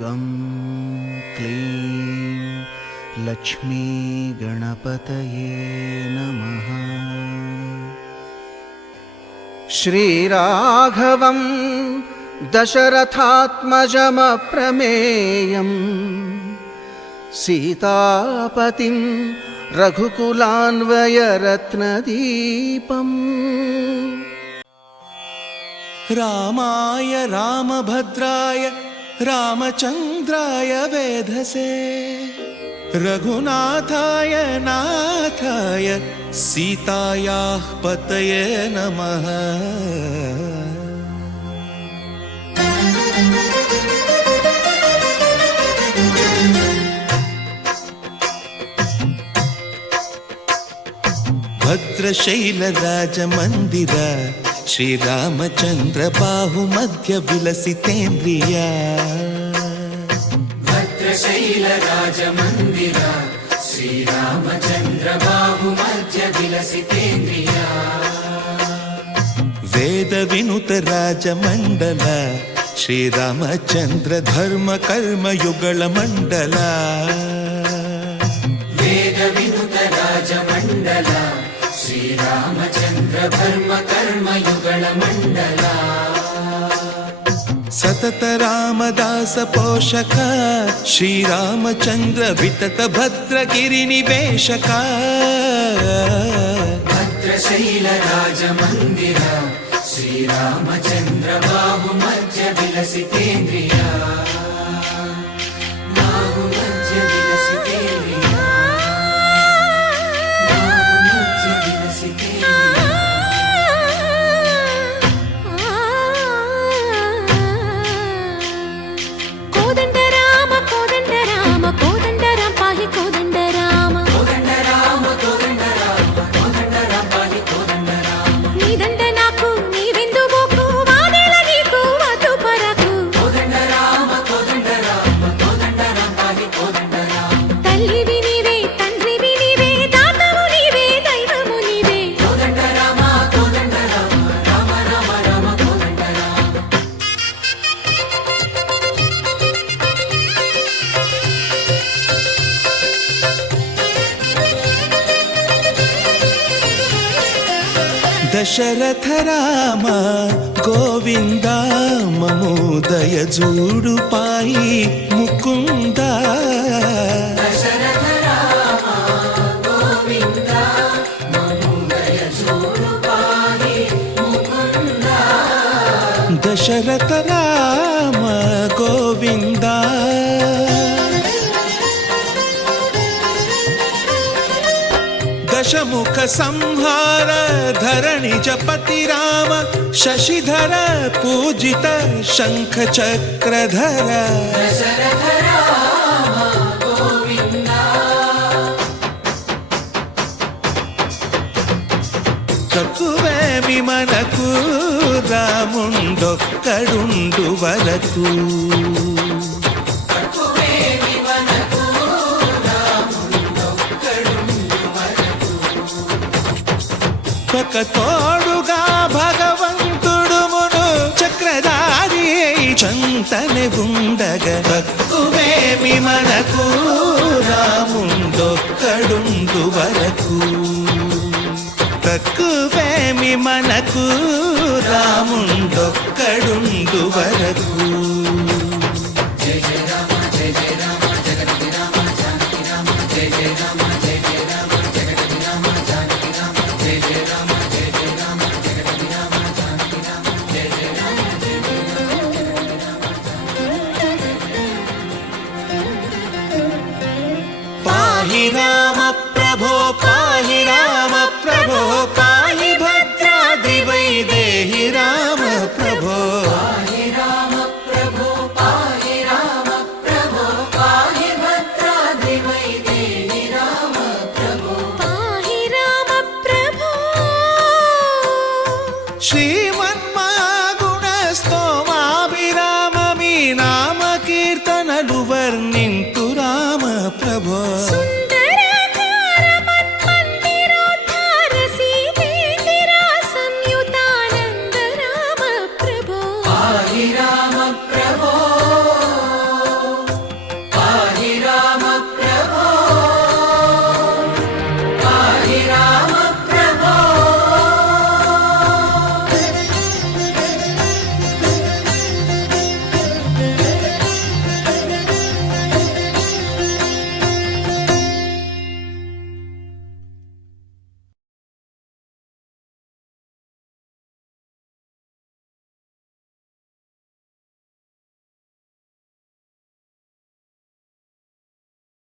गं क्लीं लक्ष्मी गणपतये नमः। श्रीराघवं दशरथात्मजमप्रमेयं सीतापतिं रघुकुलान्वयरत्नदीपम् रामाय रामभद्राय रामचन्द्राय वेधसे रघुनाथाय नाथाय सीतायाः पतये नमः। भद्रशैलराजमन्दिर श्रीरामचन्द्र बाहुमध्य विलसितेन्द्रिया। भद्रशैलराजमन्दिर श्रीरामचन्द्र बाहुमध्य विलसितेन्द्रिया। वेदविनुत राजमण्डल श्रीरामचन्द्र धर्म कर्म युगल मण्डल। वेदविनुत राजमण्डल श्रीरामचन्द्र धर्म कर्म युगल मण्डल। सतत रामदास पोषक श्रीरामचन्द्र वितत भद्रगिरि निवेशक। भद्रशैल राजमन्दिर श्रीरामचन्द्र बाहुमध्य विलसितेन्द्रिया। बाहुमध्य विलसितेन्द्रिया। बाहुमध्य विलसितेन्द्रिया। कोदंड राम पाहि कोदंड राम। कोदंड राम कोदंड राम कोदंड राम पाहि कोदंड राम। नी దండ నాకు నీ విందు బోకు వాదేల నీకు వద్దు పరకు। కోదండ రామ పాహి కోదండ రామ। తల్లివి నీవే తండ్రివి నీవే దాతవు నీవే దైవము నీవే। కోదండ రామ రామ రామ రామ కోదండ రామ। दशरथ राम गोविंद ममोदय जूडु पाई मुकुंद। दशरथ राम गोविंद ममोदय जूडु पाहि मुकुंद। दशरथ राम गोविंद दशमुख संहार धरणि जपति राम शशिधर पूजित शंख चक्रधर। दशरथ राम गोविंद తక్కువేమి మనకు రాముండొక్కడుండు వరకు। తక్కువేమి మనకు రాముండొక్కడుండు వరకు। ఒక తోడుగా భగవంతుడు మును చక్రధారి చంతనే ఉండగా తక్కువేమి మనకు రాముండొక్కడుండు వరకు। తక్కువేమి మనకు రాముండొక్కడుండు వరకు। జయ జయ రామ జయ జయ రామ జగతి రామ జానకి రామ జయ జయ రామ జయ జయ రామ జగతి రామ జానకి రామ జయ జయ రామ జయ జయ రామ జగతి రామ జానకి రామ జయ జయ రామ జయ జయ రామ। పాహి రామ ప్రభో పాహి రామ ప్రభో పాహి భద్రాద్రి వైదేహి రామ ప్రభో। పాహి రామ ప్రభో పాహి రామ ప్రభో పాహి భద్రాద్రి వైదేహి రామ ప్రభో। పాహి రామ ప్రభో శ్రీమ